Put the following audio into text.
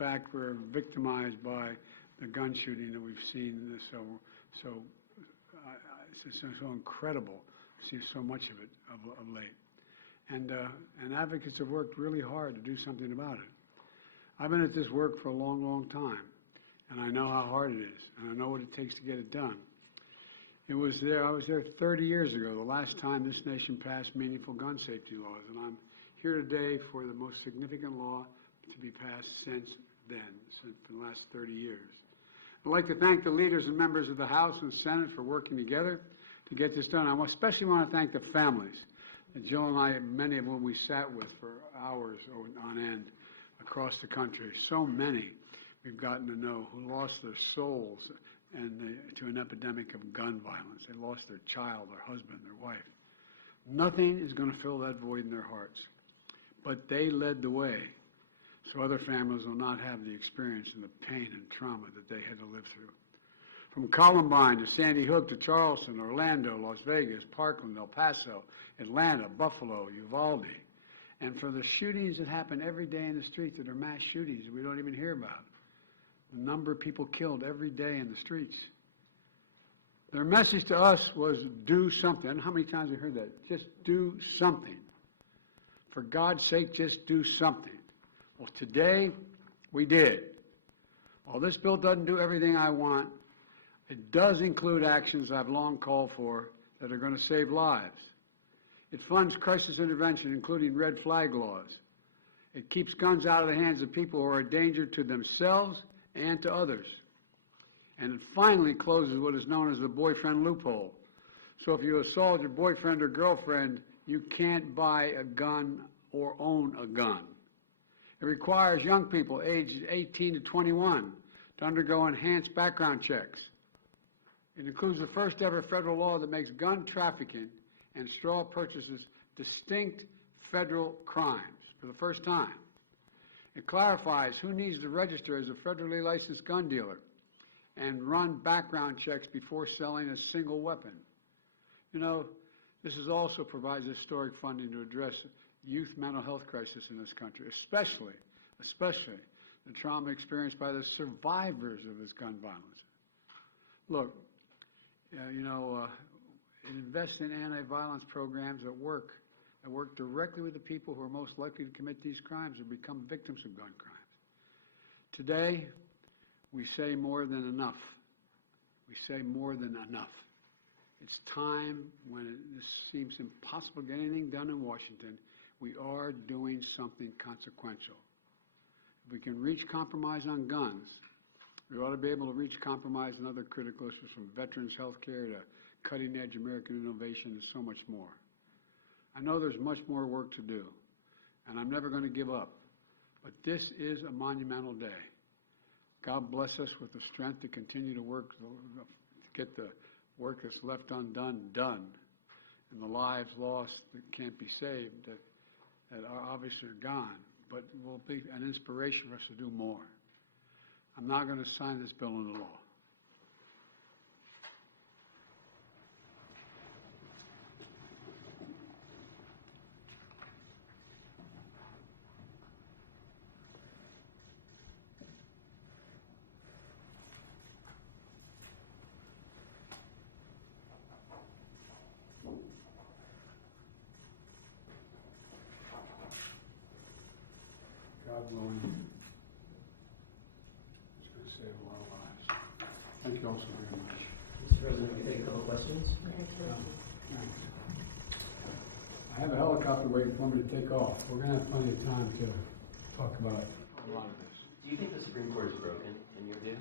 fact, were victimized by the gun shooting that we've seen. It's so incredible to see so much of it of late. And advocates have worked really hard to do something about it. I've been at this work for a long, long time, and I know how hard it is, and I know what it takes to get it done. I was there 30 years ago, the last time this nation passed meaningful gun safety laws, and I'm here today for the most significant law to be passed since then, for the last 30 years. I'd like to thank the leaders and members of the House and Senate for working together to get this done. I especially want to thank the families that Jill and I, many of whom we sat with for hours on end across the country. So many we've gotten to know who lost their souls to an epidemic of gun violence. They lost their child, their husband, their wife. Nothing is going to fill that void in their hearts. But they led the way so other families will not have the experience and the pain and trauma that they had to live through. From Columbine to Sandy Hook to Charleston, Orlando, Las Vegas, Parkland, El Paso, Atlanta, Buffalo, Uvalde, and for the shootings that happen every day in the street that are mass shootings that we don't even hear about. The number of people killed every day in the streets. Their message to us was do something. I don't know how many times we heard that. Just do something. For God's sake, just do something. Well, today, we did. While this bill doesn't do everything I want, it does include actions I've long called for that are going to save lives. It funds crisis intervention, including red flag laws. It keeps guns out of the hands of people who are a danger to themselves and to others. And it finally closes what is known as the boyfriend loophole. So if you assault your boyfriend or girlfriend, you can't buy a gun or own a gun. It requires young people aged 18 to 21 to undergo enhanced background checks. It includes the first ever federal law that makes gun trafficking and straw purchases distinct federal crimes for the first time. It clarifies who needs to register as a federally licensed gun dealer and run background checks before selling a single weapon. You know, this also provides historic funding to address youth mental health crisis in this country, especially the trauma experienced by the survivors of this gun violence. Look, it invests in anti-violence programs that work directly with the people who are most likely to commit these crimes or become victims of gun crimes. Today, we say more than enough. We say more than enough. It's time when it seems impossible to get anything done in Washington, we are doing something consequential. If we can reach compromise on guns, we ought to be able to reach compromise on other critical issues, from veterans' health care to cutting-edge American innovation and so much more. I know there's much more work to do, and I'm never going to give up. But this is a monumental day. God bless us with the strength to continue to work, to get the work that's left undone done, and the lives lost that can't be saved, that are obviously gone, but will be an inspiration for us to do more. I'm not going to sign this bill into law. God willing, it's going to save a lot of lives. Thank you all so very much. Mr. President, we take a couple questions. I have a helicopter waiting for me to take off. We're going to have plenty of time to talk about a lot of this. Do you think the Supreme Court is broken, in your view?